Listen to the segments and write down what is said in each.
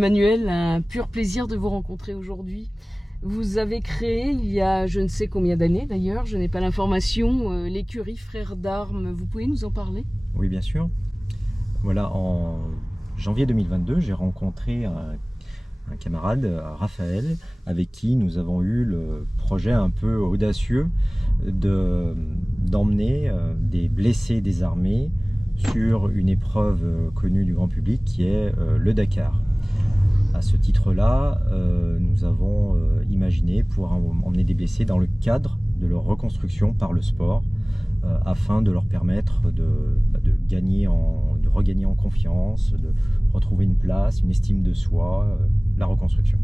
Emmanuel, un pur plaisir de vous rencontrer aujourd'hui. Vous avez créé, il y a je ne sais combien d'années d'ailleurs, je n'ai pas l'information, l'écurie Frères d'Armes. Vous pouvez nous en parler? Oui, bien sûr. Voilà, en janvier 2022, j'ai rencontré un camarade, Raphaël, avec qui nous avons eu le projet un peu audacieux d'emmener des blessés désarmés sur une épreuve connue du grand public qui est le Dakar. À ce titre-là, nous avons imaginé pouvoir emmener des blessés dans le cadre de leur reconstruction par le sport, afin de leur permettre de regagner en confiance, de retrouver une place, une estime de soi, la reconstruction.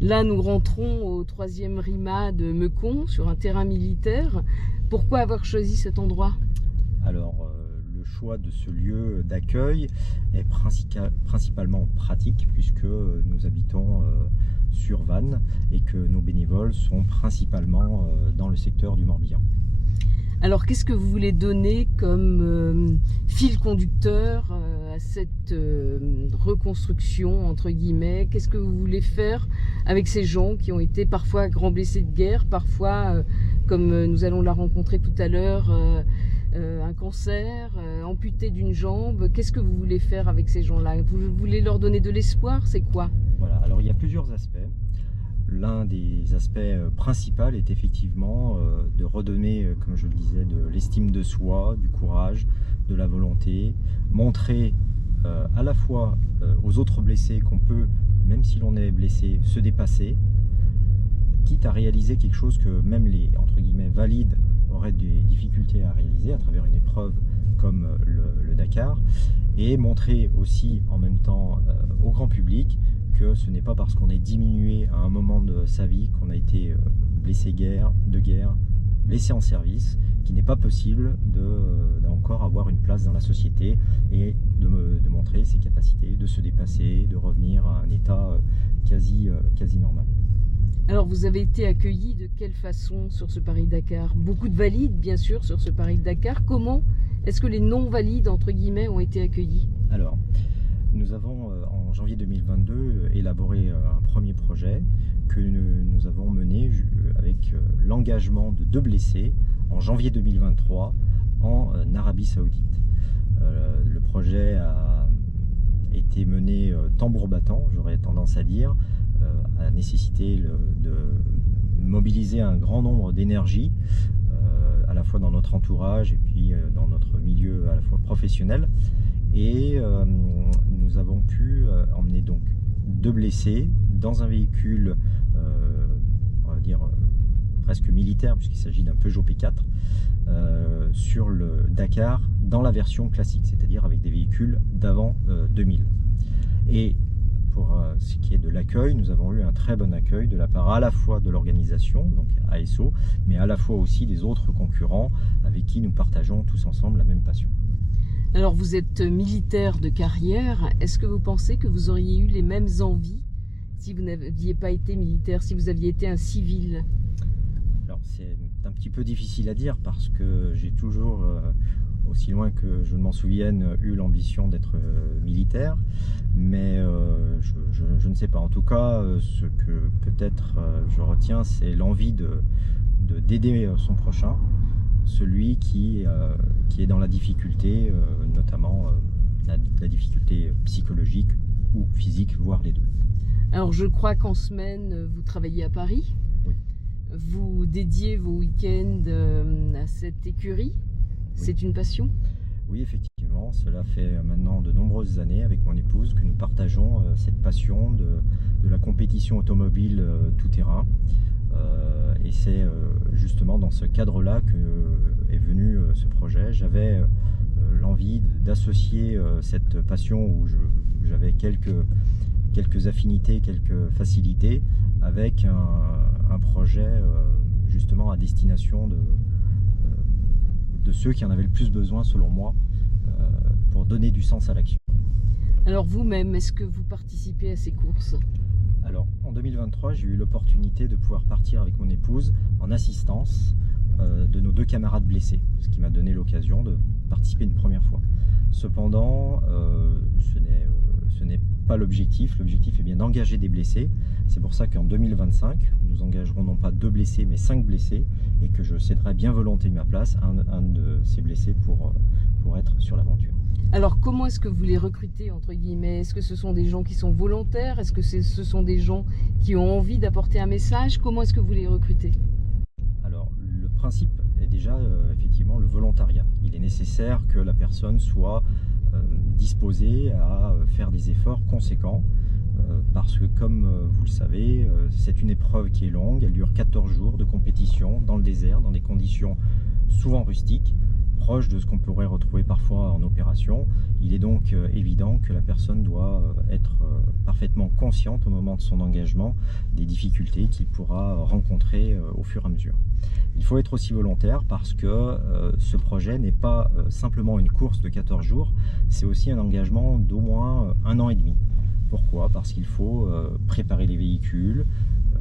Là, nous rentrons au 3e RIMA de Meucon, sur un terrain militaire. Pourquoi avoir choisi cet endroit? Alors, le choix de ce lieu d'accueil est principalement pratique, puisque nous habitons sur Vannes et que nos bénévoles sont principalement dans le secteur du Morbihan. Alors, qu'est-ce que vous voulez donner comme fil conducteur à cette reconstruction, entre guillemets? Qu'est-ce que vous voulez faire avec ces gens qui ont été parfois grands blessés de guerre, parfois, comme nous allons la rencontrer tout à l'heure, un cancer, amputé d'une jambe? Qu'est-ce que vous voulez faire avec ces gens-là? Vous voulez leur donner de l'espoir? C'est quoi? Voilà, alors il y a plusieurs aspects. L'un des aspects principaux est effectivement de redonner, comme je le disais, de l'estime de soi, du courage, de la volonté, montrer à la fois aux autres blessés qu'on peut, même si l'on est blessé, se dépasser, quitte à réaliser quelque chose que même les, entre guillemets, valides auraient des difficultés à réaliser à travers une épreuve comme le Dakar, et montrer aussi en même temps au grand public que ce n'est pas parce qu'on est diminué à un moment de sa vie qu'on a été blessé de guerre, blessé en service, qu'il n'est pas possible d'encore avoir une place dans la société et de montrer ses capacités, de se dépasser, de revenir à un état quasi normal. Alors, vous avez été accueillis de quelle façon sur ce Paris-Dakar? Beaucoup de valides, bien sûr, sur ce Paris-Dakar. Comment est-ce que les non-valides, entre guillemets, ont été accueillis? Alors, nous avons, en janvier 2022, élaboré un premier projet que nous avons mené avec l'engagement de 2 blessés en janvier 2023 en Arabie Saoudite. Le projet a été mené tambour battant, j'aurais tendance à dire, a nécessité de mobiliser un grand nombre d'énergie, à la fois dans notre entourage et puis dans notre milieu à la fois professionnel. Et nous avons pu emmener donc 2 blessés dans un véhicule, on va dire presque militaire, puisqu'il s'agit d'un Peugeot P4, sur le Dakar dans la version classique, c'est-à-dire avec des véhicules d'avant 2000. Et pour ce qui est de l'accueil, nous avons eu un très bon accueil de la part à la fois de l'organisation, donc ASO, mais à la fois aussi des autres concurrents avec qui nous partageons tous ensemble la même passion. Alors, vous êtes militaire de carrière. Est-ce que vous pensez que vous auriez eu les mêmes envies si vous n'aviez pas été militaire, si vous aviez été un civil? Alors, c'est un petit peu difficile à dire parce que j'ai toujours, aussi loin que je ne m'en souvienne, eu l'ambition d'être militaire. Mais je ne sais pas. En tout cas, ce que peut-être je retiens, c'est l'envie d'aider son prochain, celui qui est dans la difficulté, notamment la difficulté psychologique ou physique, voire les deux. Alors, je crois qu'en semaine, vous travaillez à Paris. Oui. Vous dédiez vos week-ends à cette écurie. Oui. C'est une passion? Oui, effectivement. Cela fait maintenant de nombreuses années avec mon épouse que nous partageons cette passion de la compétition automobile tout-terrain. Et c'est justement dans ce cadre-là que est venu ce projet. J'avais l'envie d'associer cette passion où j'avais quelques affinités, quelques facilités, avec un projet justement à destination de ceux qui en avaient le plus besoin, selon moi, pour donner du sens à l'action. Alors vous-même, est-ce que vous participez à ces courses? Alors, en 2023, j'ai eu l'opportunité de pouvoir partir avec mon épouse en assistance de nos 2 camarades blessés, ce qui m'a donné l'occasion de participer une première fois. Cependant, ce n'est pas l'objectif. L'objectif est bien d'engager des blessés. C'est pour ça qu'en 2025, nous engagerons non pas 2 blessés, mais 5 blessés, et que je céderai bien volontiers ma place à un de ces blessés pour être sur l'aventure. Alors comment est-ce que vous les recrutez, entre guillemets? Est-ce que ce sont des gens qui sont volontaires? Est-ce que ce sont des gens qui ont envie d'apporter un message? Comment est-ce que vous les recrutez? Alors le principe est déjà effectivement le volontariat. Il est nécessaire que la personne soit disposée à faire des efforts conséquents parce que comme vous le savez, c'est une épreuve qui est longue, elle dure 14 jours de compétition dans le désert, dans des conditions souvent rustiques, proche de ce qu'on pourrait retrouver parfois en opération. Il est donc évident que la personne doit être parfaitement consciente au moment de son engagement des difficultés qu'il pourra rencontrer au fur et à mesure. Il faut être aussi volontaire parce que ce projet n'est pas simplement une course de 14 jours, c'est aussi un engagement d'au moins 1 an et demi. Pourquoi? Parce qu'il faut préparer les véhicules,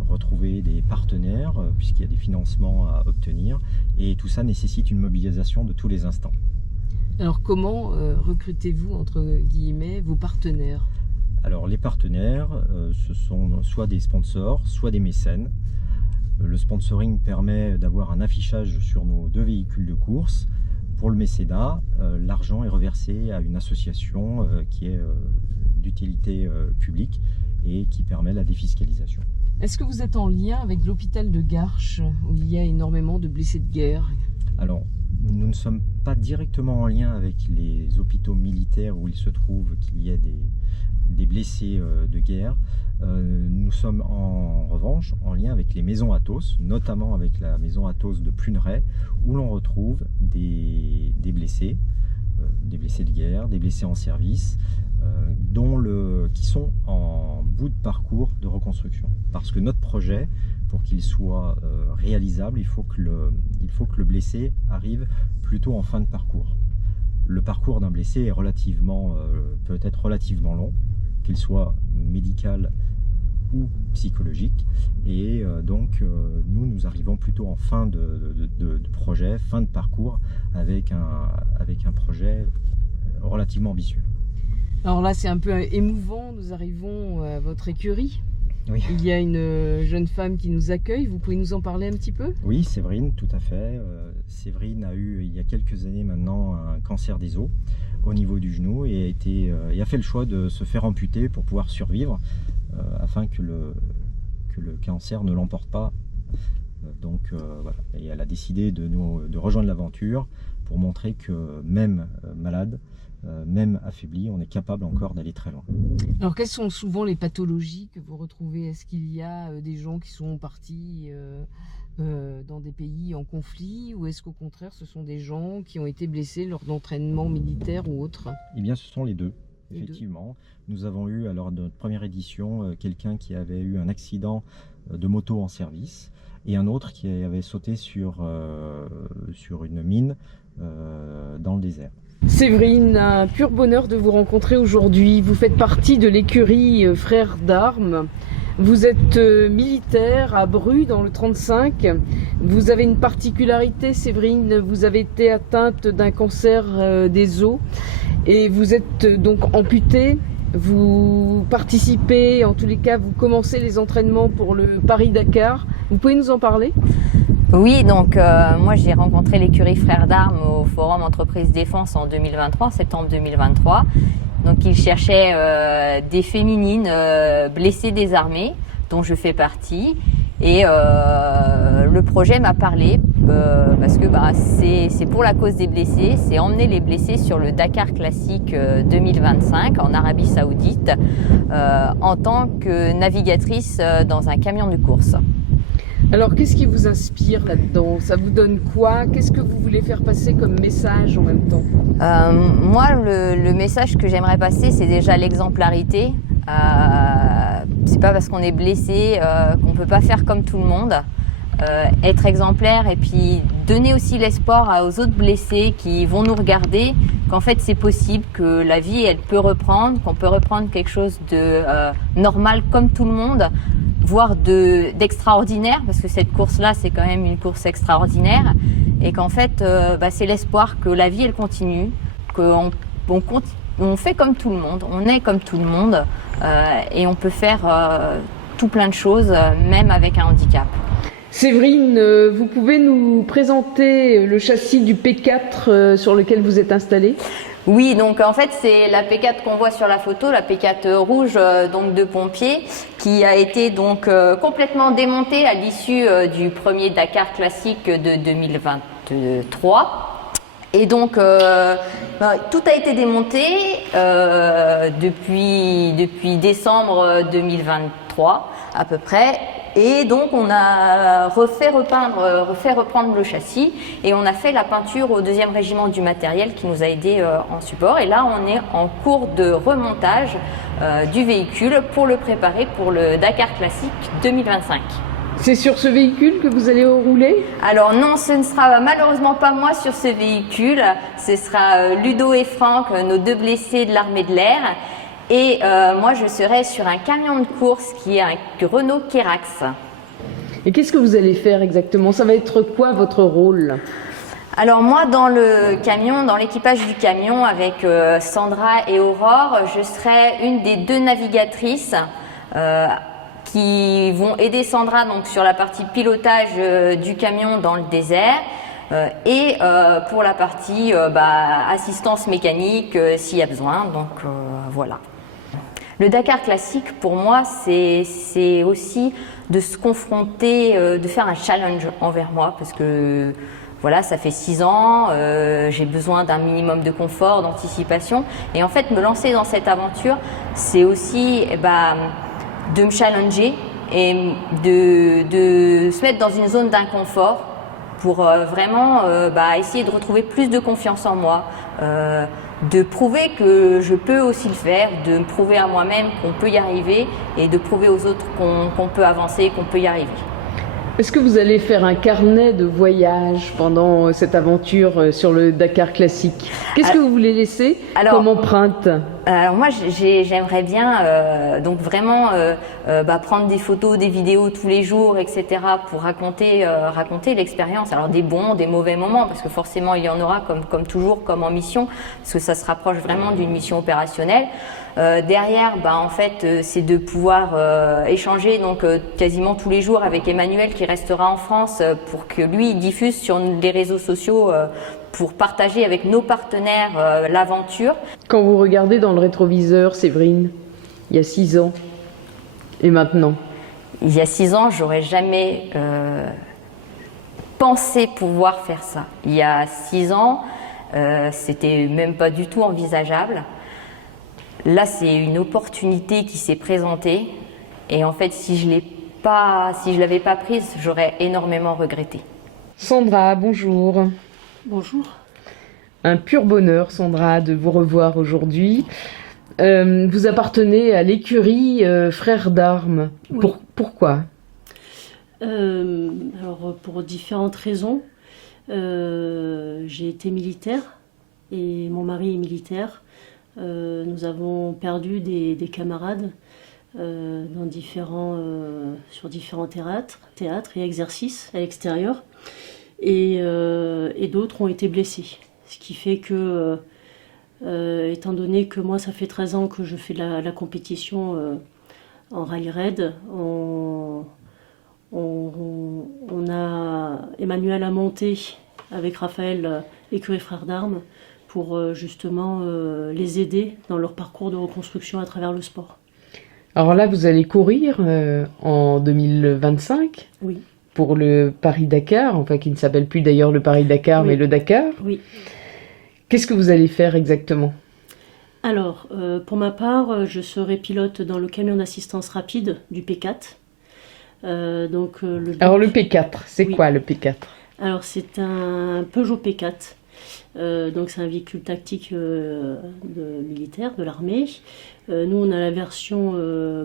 retrouver des partenaires puisqu'il y a des financements à obtenir, et tout ça nécessite une mobilisation de tous les instants. Alors comment recrutez-vous, entre guillemets, vos partenaires? Alors les partenaires, ce sont soit des sponsors, soit des mécènes. Le sponsoring permet d'avoir un affichage sur nos 2 véhicules de course. Pour le mécénat, l'argent est reversé à une association qui est d'utilité publique et qui permet la défiscalisation. Est-ce que vous êtes en lien avec l'hôpital de Garches, où il y a énormément de blessés de guerre? Alors, nous ne sommes pas directement en lien avec les hôpitaux militaires où il se trouve qu'il y a des blessés de guerre. Nous sommes en revanche en lien avec les maisons Athos, notamment avec la maison Athos de Pluneret, où l'on retrouve des blessés de guerre, des blessés en service, qui sont en bout de parcours de reconstruction. Parce que notre projet, pour qu'il soit réalisable, il faut que le blessé arrive plutôt en fin de parcours. Le parcours d'un blessé est peut être relativement long, qu'il soit médical ou psychologique, et donc nous arrivons plutôt en fin de projet, fin de parcours, avec un projet relativement ambitieux. Alors là, c'est un peu émouvant, nous arrivons à votre écurie. Oui. Il y a une jeune femme qui nous accueille, vous pouvez nous en parler un petit peu? Oui, Séverine, tout à fait. Séverine a eu, il y a quelques années maintenant, un cancer des os au niveau du genou et a fait le choix de se faire amputer pour pouvoir survivre, afin que le cancer ne l'emporte pas. Voilà. Et elle a décidé de rejoindre l'aventure pour montrer que même malade, même affaibli, on est capable encore d'aller très loin. Alors quelles sont souvent les pathologies que vous retrouvez? Est-ce qu'il y a des gens qui sont partis dans des pays en conflit, ou est-ce qu'au contraire ce sont des gens qui ont été blessés lors d'entraînements militaires ou autres? Eh bien ce sont les deux. Effectivement, nous avons eu à lors de notre première édition quelqu'un qui avait eu un accident de moto en service et un autre qui avait sauté sur une mine dans le désert. Séverine, un pur bonheur de vous rencontrer aujourd'hui. Vous faites partie de l'écurie Frères d'Armes. Vous êtes militaire à Bru dans le 35. Vous avez une particularité, Séverine, vous avez été atteinte d'un cancer des os et vous êtes donc amputée. Vous participez, en tous les cas, vous commencez les entraînements pour le Paris-Dakar. Vous pouvez nous en parler? Oui, donc moi j'ai rencontré l'écurie Frères d'Armes au Forum Entreprise Défense en 2023, septembre 2023. Donc ils cherchaient des féminines blessées désarmées, dont je fais partie. Et le projet m'a parlé parce que c'est pour la cause des blessés, c'est emmener les blessés sur le Dakar Classique 2025 en Arabie Saoudite en tant que navigatrice dans un camion de course. Alors, qu'est-ce qui vous inspire là-dedans? Ça vous donne quoi? Qu'est-ce que vous voulez faire passer comme message en même temps? Moi, le message que j'aimerais passer, c'est déjà l'exemplarité. C'est pas parce qu'on est blessé qu'on peut pas faire comme tout le monde. Être exemplaire et puis donner aussi l'espoir aux autres blessés qui vont nous regarder qu'en fait c'est possible, que la vie elle peut reprendre, qu'on peut reprendre quelque chose de normal comme tout le monde, voire d'extraordinaire, parce que cette course-là c'est quand même une course extraordinaire, et qu'en fait c'est l'espoir que la vie elle continue, qu'on on fait comme tout le monde, on est comme tout le monde et on peut faire tout plein de choses, même avec un handicap. Séverine, vous pouvez nous présenter le châssis du P4 sur lequel vous êtes installée ? Oui, donc en fait c'est la P4 qu'on voit sur la photo, la P4 rouge donc de pompier, qui a été donc complètement démontée à l'issue du premier Dakar classique de 2023. Et donc tout a été démonté depuis décembre 2023 à peu près. Et donc on a refait reprendre le châssis et on a fait la peinture au 2e régiment du matériel qui nous a aidé en support. Et là on est en cours de remontage du véhicule pour le préparer pour le Dakar Classique 2025. C'est sur ce véhicule que vous allez rouler ? Alors non, ce ne sera malheureusement pas moi sur ce véhicule, ce sera Ludo et Franck, nos 2 blessés de l'armée de l'air. Et moi, je serai sur un camion de course qui est un Renault Kerax. Et qu'est-ce que vous allez faire exactement ? Ça va être quoi votre rôle ? Alors moi, dans le camion, dans l'équipage du camion, avec Sandra et Aurore, je serai une des 2 navigatrices qui vont aider Sandra donc sur la partie pilotage du camion dans le désert. Et pour la partie assistance mécanique s'il y a besoin, donc voilà. Le Dakar Classique pour moi c'est aussi de se confronter, de faire un challenge envers moi parce que voilà, ça fait 6 ans, j'ai besoin d'un minimum de confort, d'anticipation et en fait me lancer dans cette aventure c'est aussi de me challenger et de se mettre dans une zone d'inconfort pour vraiment essayer de retrouver plus de confiance en moi, de prouver que je peux aussi le faire, de me prouver à moi-même qu'on peut y arriver et de prouver aux autres qu'on peut avancer, qu'on peut y arriver. Est-ce que vous allez faire un carnet de voyage pendant cette aventure sur le Dakar Classique ? Qu'est-ce que vous voulez laisser comme empreinte ? Alors moi j'aimerais bien donc vraiment prendre des photos, des vidéos tous les jours, etc. pour raconter l'expérience. Alors des bons, des mauvais moments parce que forcément il y en aura comme toujours, comme en mission, parce que ça se rapproche vraiment d'une mission opérationnelle. Derrière, en fait, c'est de pouvoir échanger donc quasiment tous les jours avec Emmanuel qui restera en France pour que lui il diffuse sur les réseaux sociaux pour partager avec nos partenaires l'aventure. Quand vous regardez dans le rétroviseur, Séverine, il y a 6 ans et maintenant ? Il y a 6 ans, j'aurais jamais pensé pouvoir faire ça. Il y a 6 ans, c'était même pas du tout envisageable. Là, c'est une opportunité qui s'est présentée et en fait, si je l'avais pas prise, j'aurais énormément regretté. Sandra, bonjour. Bonjour. Un pur bonheur, Sandra, de vous revoir aujourd'hui. Vous appartenez à l'écurie Frères d'Armes. Oui. Pourquoi ? Alors, pour différentes raisons. J'ai été militaire et mon mari est militaire. Nous avons perdu des camarades sur différents théâtres et exercices à l'extérieur et d'autres ont été blessés. Ce qui fait que, étant donné que moi ça fait 13 ans que je fais la compétition en rallye raid, Emmanuel a monté avec Raphaël écurie Frères d'Armes pour justement les aider dans leur parcours de reconstruction à travers le sport. Alors là, vous allez courir en 2025 Oui. Pour le Paris-Dakar, enfin qui ne s'appelle plus d'ailleurs le Paris-Dakar, Oui. mais le Dakar. Oui. Qu'est-ce que vous allez faire exactement ? Alors, pour ma part, je serai pilote dans le camion d'assistance rapide du P4. Alors le P4, c'est Oui. quoi le P4 ? Alors c'est un Peugeot P4. Donc c'est un véhicule tactique militaire de l'armée. Nous on a la version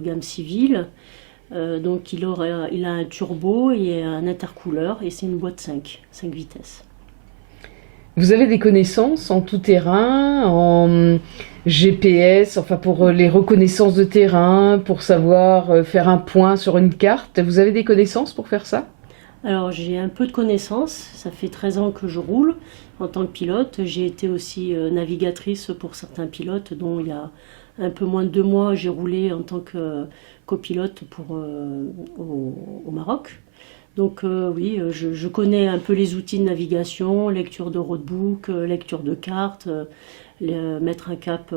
gamme civile. Donc il a un turbo et un intercooleur et c'est une boîte 5 vitesses. Vous avez des connaissances en tout terrain, en GPS, enfin pour les reconnaissances de terrain, pour savoir faire un point sur une carte. Vous avez des connaissances pour faire ça ? Alors j'ai un peu de connaissances, ça fait 13 ans que je roule en tant que pilote. J'ai été aussi navigatrice pour certains pilotes, dont il y a un peu moins de 2 mois, j'ai roulé en tant que copilote au Maroc. Donc oui, je connais un peu les outils de navigation, lecture de roadbook, lecture de cartes, mettre un cap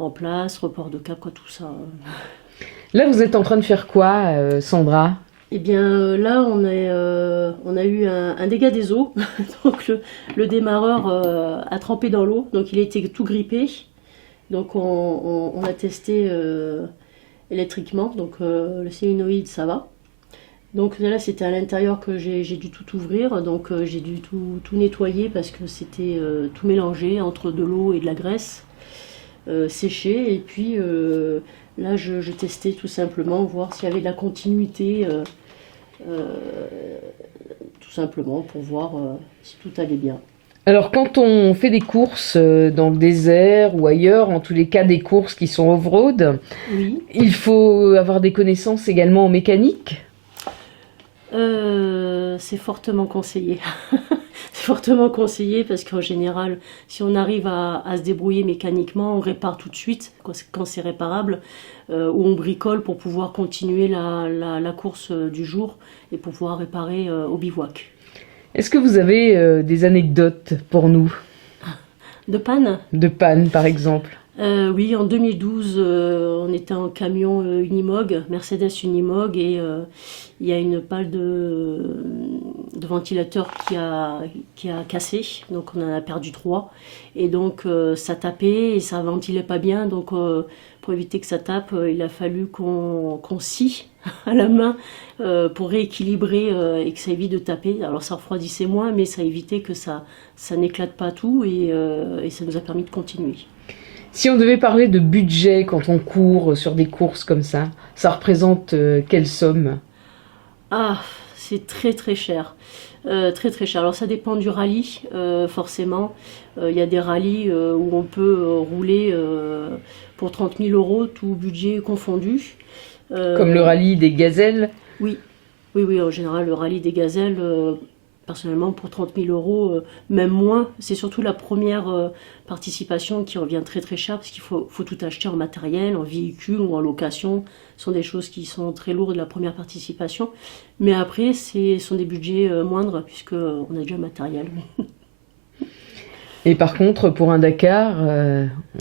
en place, report de cap, quoi, tout ça. Là, vous êtes en train de faire quoi, Sandra? Eh bien là, on a eu un dégât des eaux, donc le démarreur a trempé dans l'eau, donc il a été tout grippé. Donc on a testé électriquement, donc le solénoïde ça va. Donc là c'était à l'intérieur que j'ai dû tout ouvrir, donc j'ai dû tout nettoyer parce que c'était tout mélangé entre de l'eau et de la graisse séchée. Et puis là je testais tout simplement, voir s'il y avait de la continuité, tout simplement pour voir si tout allait bien. Alors, quand on fait des courses dans le désert ou ailleurs, en tous les cas des courses qui sont off-road, Oui. il faut avoir des connaissances également en mécanique. C'est fortement conseillé. C'est fortement conseillé parce qu'en général, si on arrive à se débrouiller mécaniquement, on répare tout de suite quand c'est réparable, ou on bricole pour pouvoir continuer la course du jour et pour pouvoir réparer au bivouac. Est-ce que vous avez des anecdotes pour nous? De panne? De panne, par exemple? Oui, en 2012, on était en camion Unimog, Mercedes Unimog, et il y a une pale de ventilateur qui a cassé, donc on en a perdu 3. Et donc ça tapait et ça ventilait pas bien, donc pour éviter que ça tape, il a fallu qu'on scie à la main pour rééquilibrer et que ça évite de taper. Alors ça refroidissait moins, mais ça évitait que ça n'éclate pas tout, et ça nous a permis de continuer. Si on devait parler de budget quand on court sur des courses comme ça représente quelle somme? Ah, c'est très très cher. Très très cher. Alors ça dépend du rallye, forcément. Il y a des rallyes où on peut rouler pour 30 000 euros, tout budget confondu. Comme le rallye des gazelles? Oui, en général, le rallye des gazelles, personnellement, pour 30 000 euros, même moins. C'est surtout la première participation qui revient très très cher, parce qu'il faut tout acheter en matériel, en véhicule ou en location. Ce sont des choses qui sont très lourdes, la première participation. Mais après, ce sont des budgets moindres, puisqu'on a déjà le matériel. Et par contre, pour un Dakar,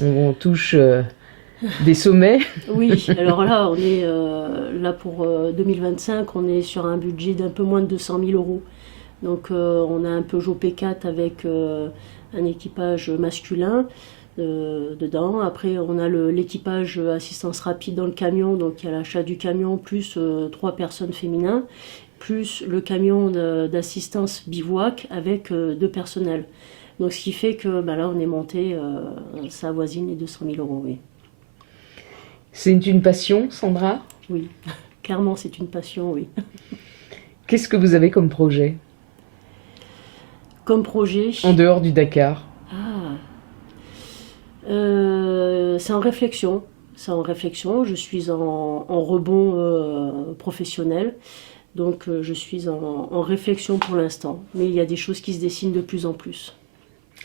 on touche des sommets. Oui, alors là, on est là pour 2025, on est sur un budget d'un peu moins de 200 000 euros. Donc on a un Peugeot P4 avec un équipage masculin dedans. Après, on a l'équipage assistance rapide dans le camion, donc il y a l'achat du camion plus 3 personnes féminins, plus le camion d'assistance bivouac avec 2 personnels. Donc ce qui fait que là, on est monté, ça avoisine les 200 000 euros, oui. C'est une passion, Sandra? Oui, clairement, c'est une passion, oui. Qu'est-ce que vous avez comme projet? Comme projet? En dehors du Dakar? C'est en réflexion. Je suis en rebond professionnel. Donc je suis en réflexion pour l'instant. Mais il y a des choses qui se dessinent de plus en plus.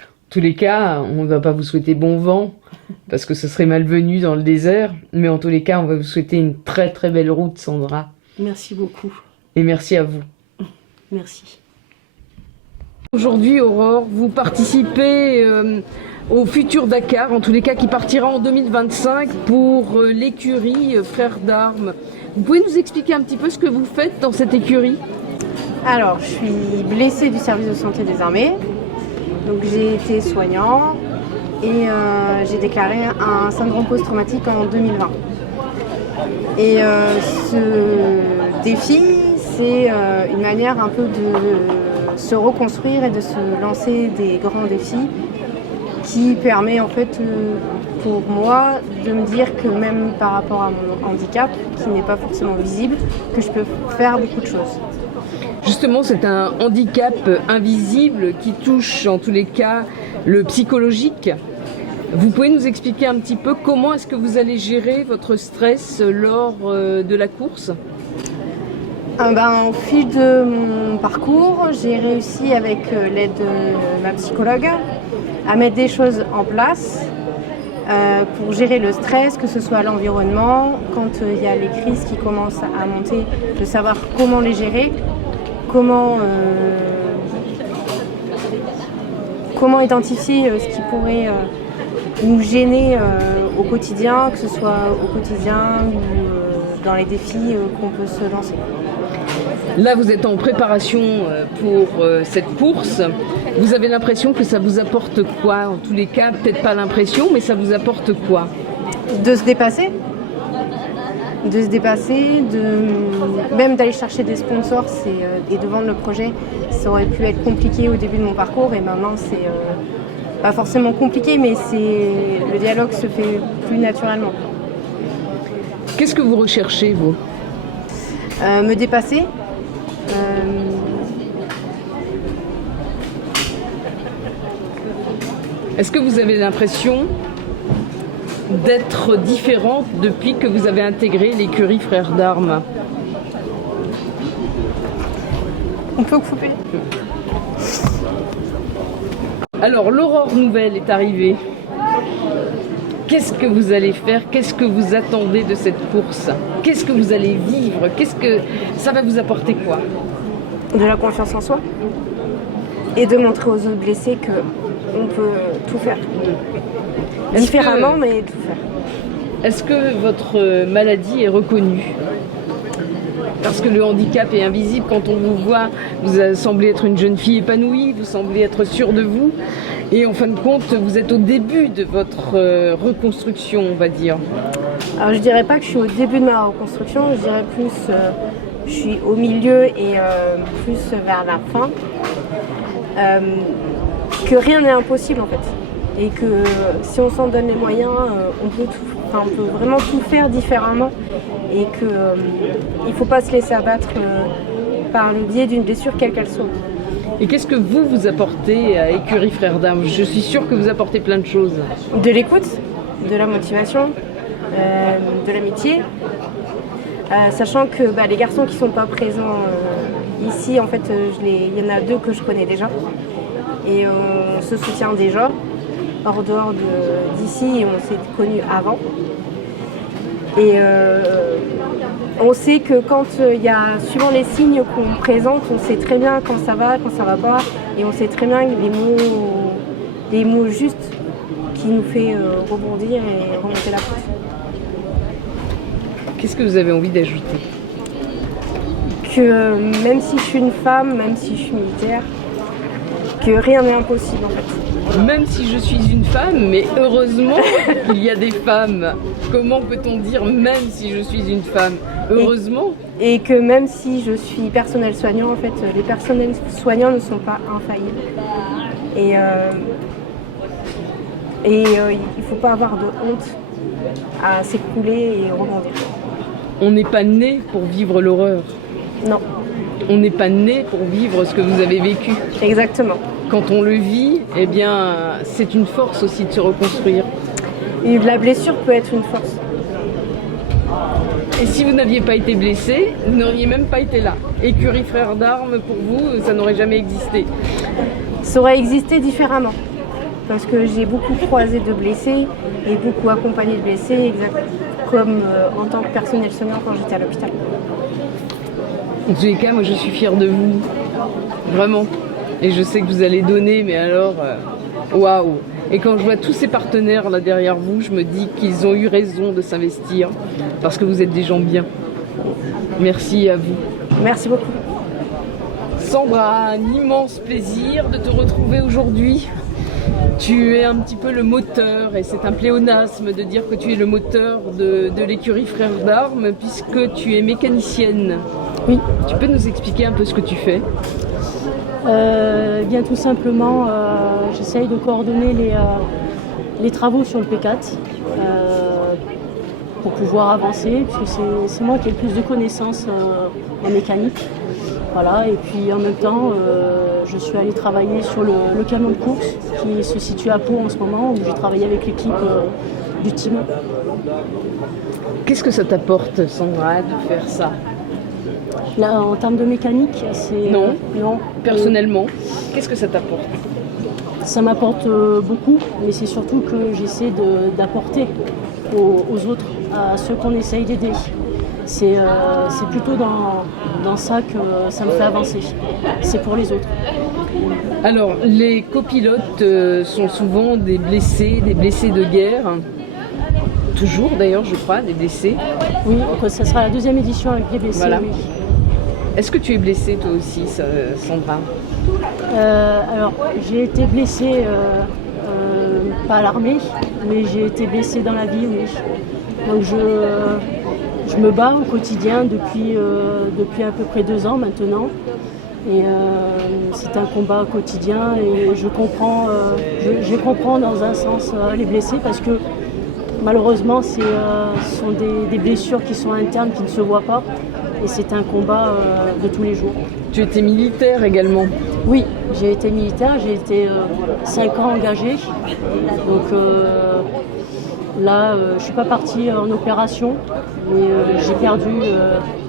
En tous les cas, on ne va pas vous souhaiter bon vent, parce que ce serait malvenu dans le désert. Mais en tous les cas, on va vous souhaiter une très très belle route, Sandra. Merci beaucoup. Et merci à vous. Merci. Aujourd'hui, Aurore, vous participez au futur Dakar, en tous les cas qui partira en 2025 pour l'écurie Frères d'Armes. Vous pouvez nous expliquer un petit peu ce que vous faites dans cette écurie? Alors, je suis blessée du service de santé des armées. Donc j'ai été soignant et j'ai déclaré un syndrome post-traumatique en 2020. Et ce défi, c'est une manière un peu de se reconstruire et de se lancer des grands défis qui permet en fait pour moi de me dire que même par rapport à mon handicap, qui n'est pas forcément visible, que je peux faire beaucoup de choses. Justement, c'est un handicap invisible qui touche en tous les cas le psychologique. Vous pouvez nous expliquer un petit peu comment est-ce que vous allez gérer votre stress lors de la course? Au fil de mon parcours, j'ai réussi avec l'aide de ma psychologue à mettre des choses en place pour gérer le stress, que ce soit à l'environnement, quand il y a les crises qui commencent à monter, de savoir comment les gérer, comment identifier ce qui pourrait nous gêner au quotidien, que ce soit au quotidien ou dans les défis qu'on peut se lancer. Là, vous êtes en préparation pour cette course. Vous avez l'impression que ça vous apporte quoi? En tous les cas, peut-être pas l'impression, mais ça vous apporte quoi? De se dépasser. Même d'aller chercher des sponsors et de vendre le projet. Ça aurait pu être compliqué au début de mon parcours et maintenant c'est pas forcément compliqué, mais le dialogue se fait plus naturellement. Qu'est-ce que vous recherchez, vous? Me dépasser. Est-ce que vous avez l'impression d'être différente depuis que vous avez intégré l'écurie Frères d'Armes? On peut couper. Alors, l'aurore nouvelle est arrivée. Qu'est-ce que vous allez faire? Qu'est-ce que vous attendez de cette course? Qu'est-ce que vous allez vivre? Qu'est-ce que ça va vous apporter quoi? De la confiance en soi et de montrer aux autres blessés qu'on peut tout faire. Différemment, mais tout faire. Est-ce que votre maladie est reconnue? Parce que le handicap est invisible. Quand on vous voit, vous semblez être une jeune fille épanouie, vous semblez être sûre de vous. Et en fin de compte, vous êtes au début de votre reconstruction, on va dire. Alors je dirais pas que je suis au début de ma reconstruction, je dirais plus je suis au milieu et plus vers la fin. Que rien n'est impossible en fait. Et que si on s'en donne les moyens, on peut vraiment tout faire différemment. Et qu'il ne faut pas se laisser abattre par le biais d'une blessure quelle qu'elle soit. Et qu'est-ce que vous apportez à Écurie Frères d'Armes? Je suis sûre que vous apportez plein de choses. De l'écoute, de la motivation, de l'amitié. Sachant que les garçons qui ne sont pas présents ici, en fait, il y en a 2 que je connais déjà. Et on se soutient déjà, hors dehors d'ici, et on s'est connus avant. Et on sait que quand il y a, suivant les signes qu'on présente, on sait très bien quand ça va pas, et on sait très bien les mots justes qui nous fait rebondir et remonter la pente. Qu'est-ce que vous avez envie d'ajouter? Que même si je suis une femme, même si je suis militaire, que rien n'est impossible en fait. Même si je suis une femme, mais heureusement qu'il y a des femmes. Comment peut-on dire même si je suis une femme? Heureusement. Et que même si je suis personnel soignant, en fait, les personnels soignants ne sont pas infaillibles. Et il ne faut pas avoir de honte à s'écrouler et rebondir. On n'est pas né pour vivre l'horreur. Non. On n'est pas né pour vivre ce que vous avez vécu. Exactement. Quand on le vit, eh bien, c'est une force aussi de se reconstruire. Et la blessure peut être une force. Et si vous n'aviez pas été blessé, vous n'auriez même pas été là. Écurie Frères d'Armes, pour vous, ça n'aurait jamais existé. Ça aurait existé différemment. Parce que j'ai beaucoup croisé de blessés et beaucoup accompagné de blessés, comme en tant que personnel soignant quand j'étais à l'hôpital. En tous les cas, moi je suis fière de vous. Vraiment. Et je sais que vous allez donner, mais alors, waouh! Et quand je vois tous ces partenaires là derrière vous, je me dis qu'ils ont eu raison de s'investir parce que vous êtes des gens bien. Merci à vous. Merci beaucoup. Sandra, un immense plaisir de te retrouver aujourd'hui. Tu es un petit peu le moteur, et c'est un pléonasme de dire que tu es le moteur de l'écurie Frères d'Armes puisque tu es mécanicienne. Oui. Tu peux nous expliquer un peu ce que tu fais? Bien tout simplement, j'essaye de coordonner les travaux sur le P4 pour pouvoir avancer, puisque c'est moi qui ai le plus de connaissances en mécanique. Voilà, et puis en même temps, je suis allée travailler sur le camion de course qui se situe à Pau en ce moment, où j'ai travaillé avec l'équipe du team. Qu'est-ce que ça t'apporte, Sandra, de faire ça? Là, en termes de mécanique, c'est... Non. Non. Personnellement, qu'est-ce que ça t'apporte? Ça m'apporte beaucoup, mais c'est surtout que j'essaie d'apporter aux autres, à ceux qu'on essaye d'aider. C'est plutôt dans ça que ça me fait avancer. C'est pour les autres. Alors, les copilotes sont souvent des blessés de guerre. Toujours d'ailleurs, je crois, des blessés. Oui, ça sera la 2e édition avec les blessés. Voilà. Oui. Est-ce que tu es blessée toi aussi, Sandra? Alors, j'ai été blessée, pas à l'armée, mais j'ai été blessée dans la vie, oui. Donc je me bats au quotidien depuis à peu près 2 ans maintenant. Et c'est un combat quotidien et je comprends dans un sens les blessés parce que malheureusement ce sont des blessures qui sont internes, qui ne se voient pas. Et c'est un combat de tous les jours. Tu étais militaire également? Oui, j'ai été militaire, j'ai été 5 ans engagée. Donc là, je ne suis pas partie en opération, mais j'ai perdu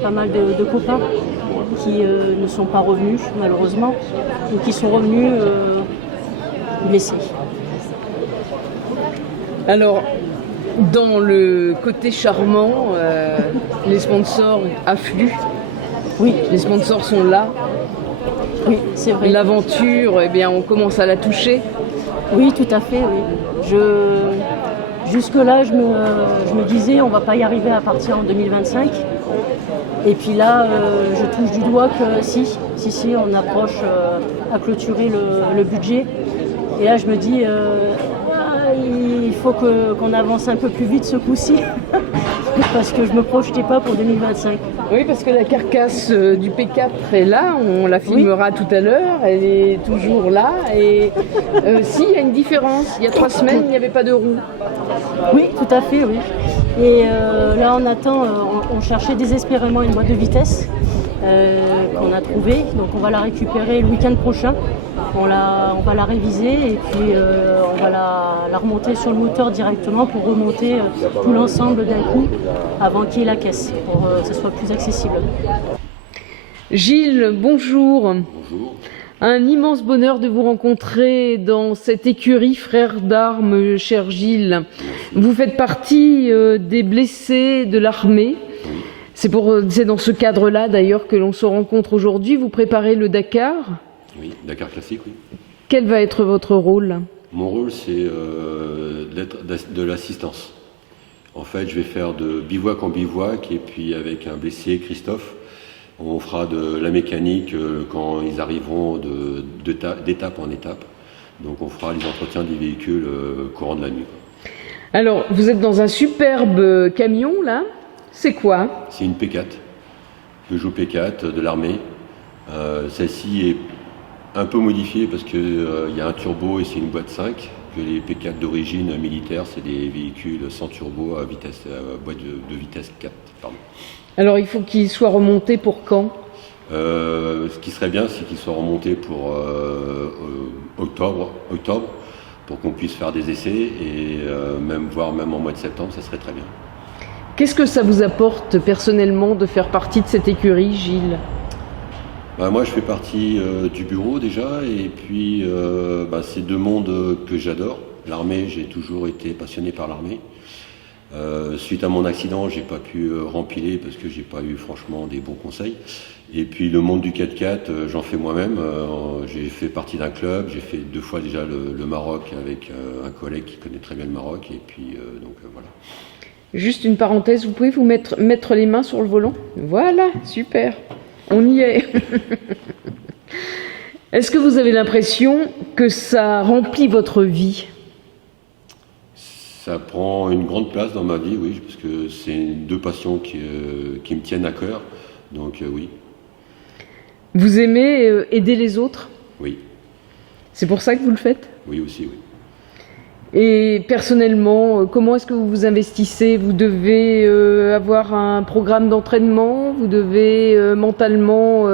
pas mal de copains qui ne sont pas revenus malheureusement, ou qui sont revenus blessés. Alors, dans le côté charmant, les sponsors affluent. Oui, les sponsors sont là. Oui, c'est vrai. L'aventure, eh bien, on commence à la toucher. Oui, tout à fait. Oui. Jusque-là, je me disais, on ne va pas y arriver à partir en 2025. Et puis là, je touche du doigt que si, on approche à clôturer le budget. Et là, je me dis, il faut qu'on avance un peu plus vite ce coup-ci, parce que je ne me projetais pas pour 2025. Oui, parce que la carcasse du P4 est là, on la filmera tout à l'heure, elle est toujours là. Et si, il y a une différence. Il y a 3 semaines, il n'y avait pas de roue. Oui, tout à fait, oui. Et là, on attend, on cherchait désespérément une boîte de vitesse qu'on a trouvée. Donc on va la récupérer le week-end prochain. On va la réviser et puis on va la remonter sur le moteur directement pour remonter tout l'ensemble d'un coup avant qu'il y ait la caisse, pour que ce soit plus accessible. Gilles, bonjour. Bonjour. Un immense bonheur de vous rencontrer dans cette écurie Frères d'Armes, cher Gilles. Vous faites partie des blessés de l'armée. C'est dans ce cadre-là d'ailleurs que l'on se rencontre aujourd'hui. Vous préparez le Dakar. Oui, Dakar classique, oui. Quel va être votre rôle? Mon rôle, c'est d'être de l'assistance. En fait, je vais faire de bivouac en bivouac et puis avec un blessé, Christophe, on fera de la mécanique quand ils arriveront d'étape en étape. Donc on fera les entretiens des véhicules courant de la nuit. Alors, vous êtes dans un superbe camion là. C'est quoi? C'est une P4, Peugeot P4 de l'armée. Celle-ci est un peu modifiée parce qu'il y a un turbo et c'est une boîte 5. Que les P4 d'origine militaire, c'est des véhicules sans turbo à boîte de vitesse 4. Pardon. Alors il faut qu'il soit remonté pour quand? Ce qui serait bien, c'est qu'il soit remonté pour octobre, pour qu'on puisse faire des essais et voire même en mois de septembre, ça serait très bien. Qu'est-ce que ça vous apporte personnellement de faire partie de cette écurie, Gilles? Moi, je fais partie du bureau déjà, et puis c'est 2 mondes que j'adore. L'armée, j'ai toujours été passionné par l'armée. Suite à mon accident, j'ai pas pu rempiler parce que j'ai pas eu franchement des bons conseils. Et puis le monde du 4x4, j'en fais moi-même. J'ai fait partie d'un club, j'ai fait 2 fois déjà le Maroc avec un collègue qui connaît très bien le Maroc. Et puis voilà. Juste une parenthèse, vous pouvez vous mettre les mains sur le volant? Voilà, super, on y est. Est-ce que vous avez l'impression que ça remplit votre vie? Ça prend une grande place dans ma vie, oui, parce que c'est 2 passions qui me tiennent à cœur, donc oui. Vous aimez aider les autres? Oui. C'est pour ça que vous le faites? Oui, aussi, oui. Et personnellement, comment est-ce que vous vous investissez? Vous devez avoir un programme d'entraînement, vous devez mentalement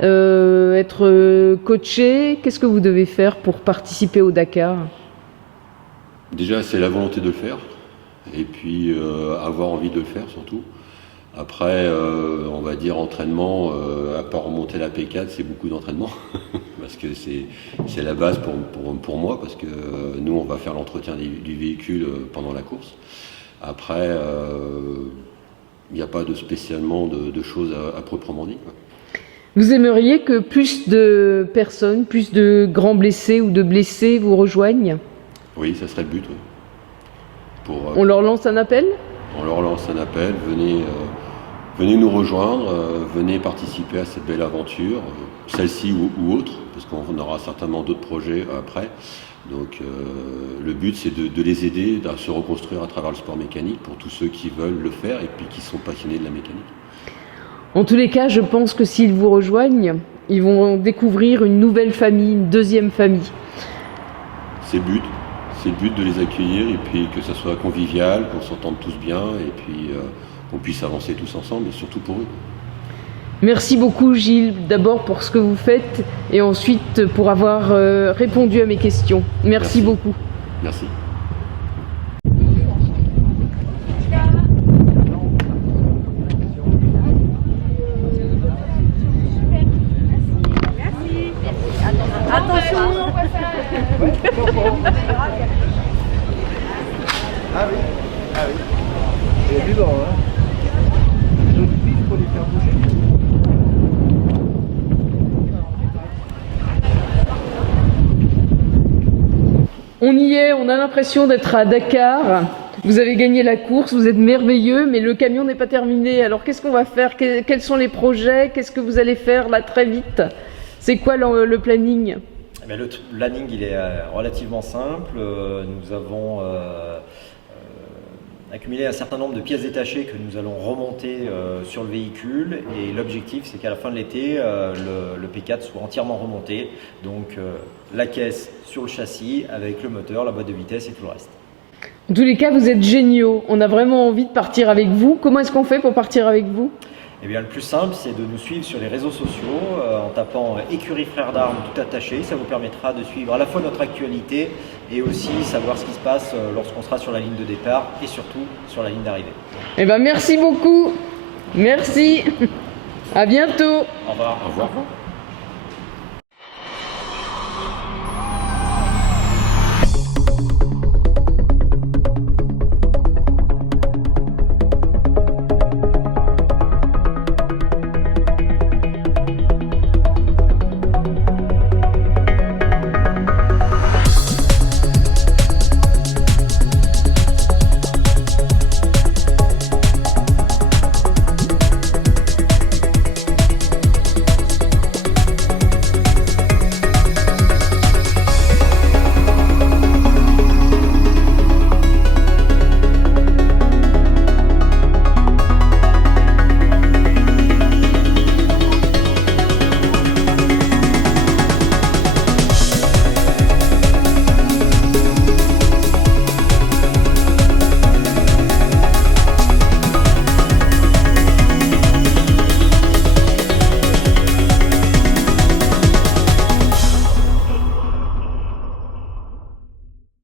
être coaché. Qu'est-ce que vous devez faire pour participer au Dakar? Déjà, c'est la volonté de le faire, et puis avoir envie de le faire surtout. Après, on va dire entraînement, à part remonter la P4, c'est beaucoup d'entraînement, parce que c'est la base pour moi, parce que nous, on va faire l'entretien du véhicule pendant la course. Après, il n'y a pas spécialement de choses à proprement dit, quoi. Vous aimeriez que plus de personnes, plus de grands blessés ou de blessés vous rejoignent? Oui, ça serait le but, oui. On leur lance un appel? On leur lance un appel, venez nous rejoindre, venez participer à cette belle aventure, celle-ci ou autre, parce qu'on aura certainement d'autres projets après. Donc le but, c'est de les aider à se reconstruire à travers le sport mécanique pour tous ceux qui veulent le faire et puis qui sont passionnés de la mécanique. En tous les cas, je pense que s'ils vous rejoignent, ils vont découvrir une nouvelle famille, une deuxième famille. C'est le but de les accueillir et puis que ça soit convivial, qu'on s'entende tous bien et puis qu'on puisse avancer tous ensemble et surtout pour eux. Merci beaucoup Gilles, d'abord pour ce que vous faites et ensuite pour avoir répondu à mes questions. Merci beaucoup. Merci. Attention. Ah oui. Il y a du vent, hein. Donc, il faut les faire bouger. On y est, on a l'impression d'être à Dakar. Vous avez gagné la course, vous êtes merveilleux, mais le camion n'est pas terminé. Alors qu'est-ce qu'on va faire? Quels sont les projets? Qu'est-ce que vous allez faire là très vite? C'est quoi le planning? Le planning, il est relativement simple. Nous avons accumulé un certain nombre de pièces détachées que nous allons remonter sur le véhicule. Et l'objectif, c'est qu'à la fin de l'été, le P4 soit entièrement remonté. Donc la caisse sur le châssis avec le moteur, la boîte de vitesse et tout le reste. En tous les cas, vous êtes géniaux. On a vraiment envie de partir avec vous. Comment est-ce qu'on fait pour partir avec vous? Eh bien, le plus simple, c'est de nous suivre sur les réseaux sociaux en tapant Écurie Frères d'Armes tout attaché. Ça vous permettra de suivre à la fois notre actualité et aussi savoir ce qui se passe lorsqu'on sera sur la ligne de départ et surtout sur la ligne d'arrivée. Eh ben, merci beaucoup. Merci. À bientôt. Au revoir. Au revoir.